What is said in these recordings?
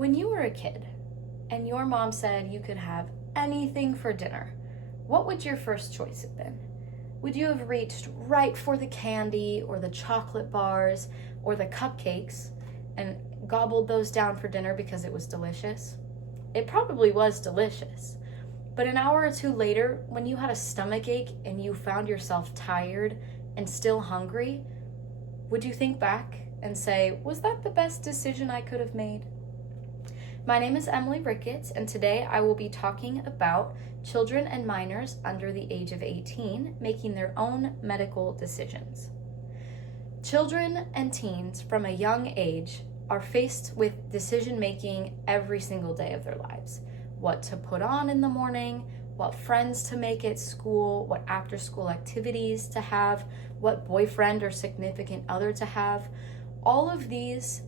When you were a kid and your mom said you could have anything for dinner, what would your first choice have been? Would you have reached right for the candy or the chocolate bars or the cupcakes and gobbled those down for dinner because it was delicious? It probably was delicious. But an hour or two later, when you had a stomachache and you found yourself tired and still hungry, would you think back and say, was that the best decision I could have made? My name is Emily Ricketts, and today I will be talking about children and minors under the age of 18 making their own medical decisions. Children and teens from a young age are faced with decision making every single day of their lives. What to put on in the morning, what friends to make at school, what after school activities to have, what boyfriend or significant other to have. All of these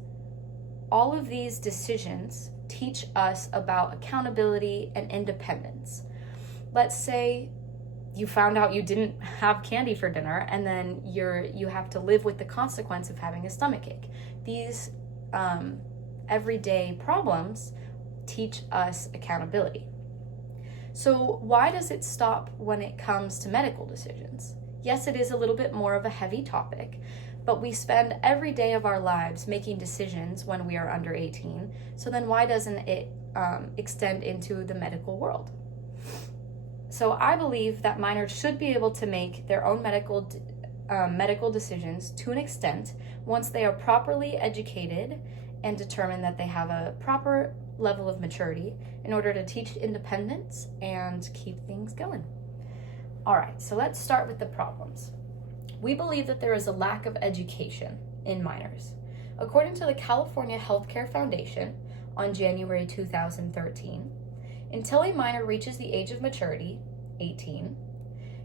decisions teach us about accountability and independence. Let's say you found out you didn't have candy for dinner and then you have to live with the consequence of having a stomachache. These everyday problems teach us accountability. So why does it stop when it comes to medical decisions? Yes, it is a little bit more of a heavy topic, but we spend every day of our lives making decisions when we are under 18. So then why doesn't it extend into the medical world? So I believe that minors should be able to make their own medical decisions to an extent once they are properly educated and determine that they have a proper level of maturity in order to teach independence and keep things going. All right, so let's start with the problems. We believe that there is a lack of education in minors. According to the California Healthcare Foundation on January 2013, until a minor reaches the age of maturity, 18,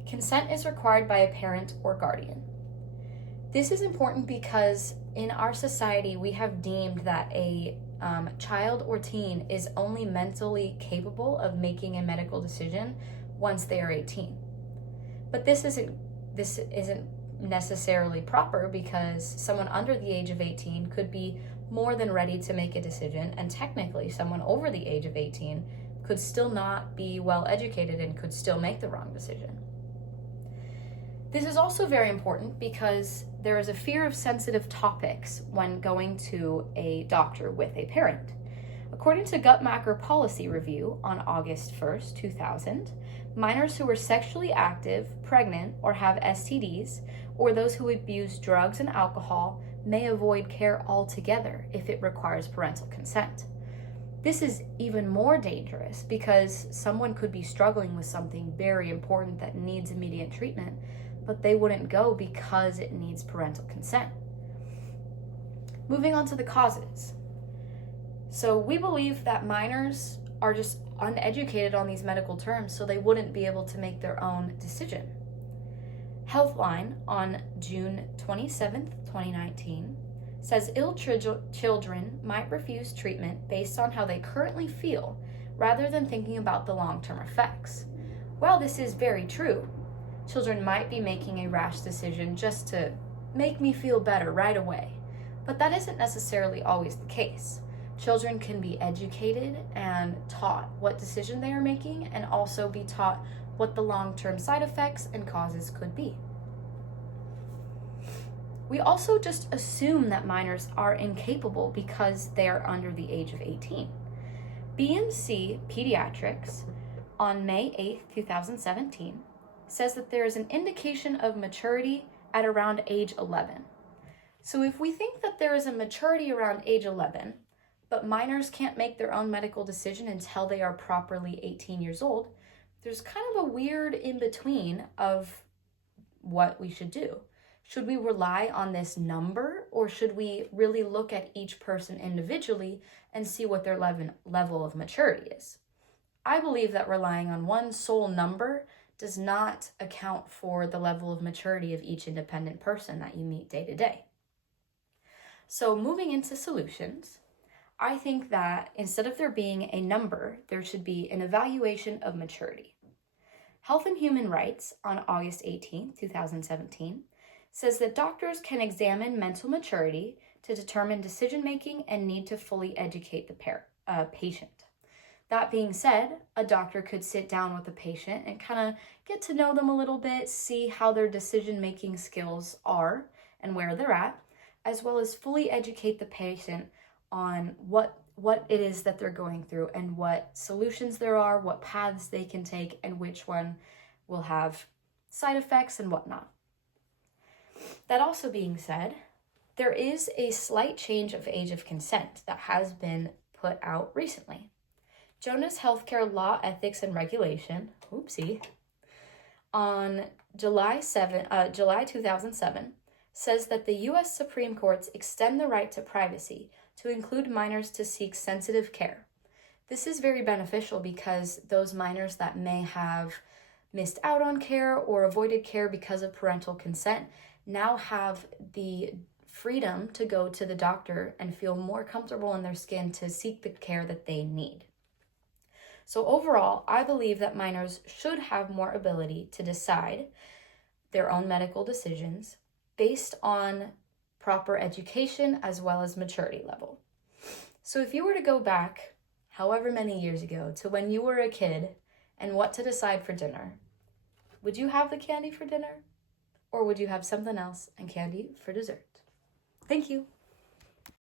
consent is required by a parent or guardian. This is important because in our society, we have deemed that a child or teen is only mentally capable of making a medical decision once they are 18. But this isn't necessarily proper, because someone under the age of 18 could be more than ready to make a decision, and technically someone over the age of 18 could still not be well educated and could still make the wrong decision. This is also very important because there is a fear of sensitive topics when going to a doctor with a parent. According to Guttmacher Policy Review on August 1st, 2000, minors who are sexually active, pregnant, or have STDs, or those who abuse drugs and alcohol may avoid care altogether if it requires parental consent. This is even more dangerous because someone could be struggling with something very important that needs immediate treatment, but they wouldn't go because it needs parental consent. Moving on to the causes. So we believe that minors are just uneducated on these medical terms, so they wouldn't be able to make their own decision. Healthline on June 27th, 2019 says ill children might refuse treatment based on how they currently feel rather than thinking about the long-term effects. While this is very true, children might be making a rash decision just to make me feel better right away, but that isn't necessarily always the case. Children can be educated and taught what decision they are making, and also be taught what the long-term side effects and causes could be. We also just assume that minors are incapable because they are under the age of 18. BMC Pediatrics on May 8th, 2017 says that there is an indication of maturity at around age 11. So if we think that there is a maturity around age 11, but minors can't make their own medical decision until they are properly 18 years old, there's kind of a weird in-between of what we should do. Should we rely on this number, or should we really look at each person individually and see what their level of maturity is? I believe that relying on one sole number does not account for the level of maturity of each independent person that you meet day to day. So moving into solutions, I think that instead of there being a number, there should be an evaluation of maturity. Health and Human Rights on August 18, 2017, says that doctors can examine mental maturity to determine decision-making and need to fully educate the patient. That being said, a doctor could sit down with the patient and kind of get to know them a little bit, see how their decision-making skills are and where they're at, as well as fully educate the patient on what it is that they're going through and what solutions there are, what paths they can take, and which one will have side effects and whatnot. That also being said, there is a slight change of age of consent that has been put out recently. Jonas Healthcare Law, Ethics, and Regulation, on July 2007, says that the U.S. Supreme Courts extend the right to privacy to include minors to seek sensitive care. This is very beneficial because those minors that may have missed out on care or avoided care because of parental consent now have the freedom to go to the doctor and feel more comfortable in their skin to seek the care that they need. So overall, I believe that minors should have more ability to decide their own medical decisions based on proper education as well as maturity level. So if you were to go back however many years ago to when you were a kid and what to decide for dinner, would you have the candy for dinner? Or would you have something else and candy for dessert? Thank you.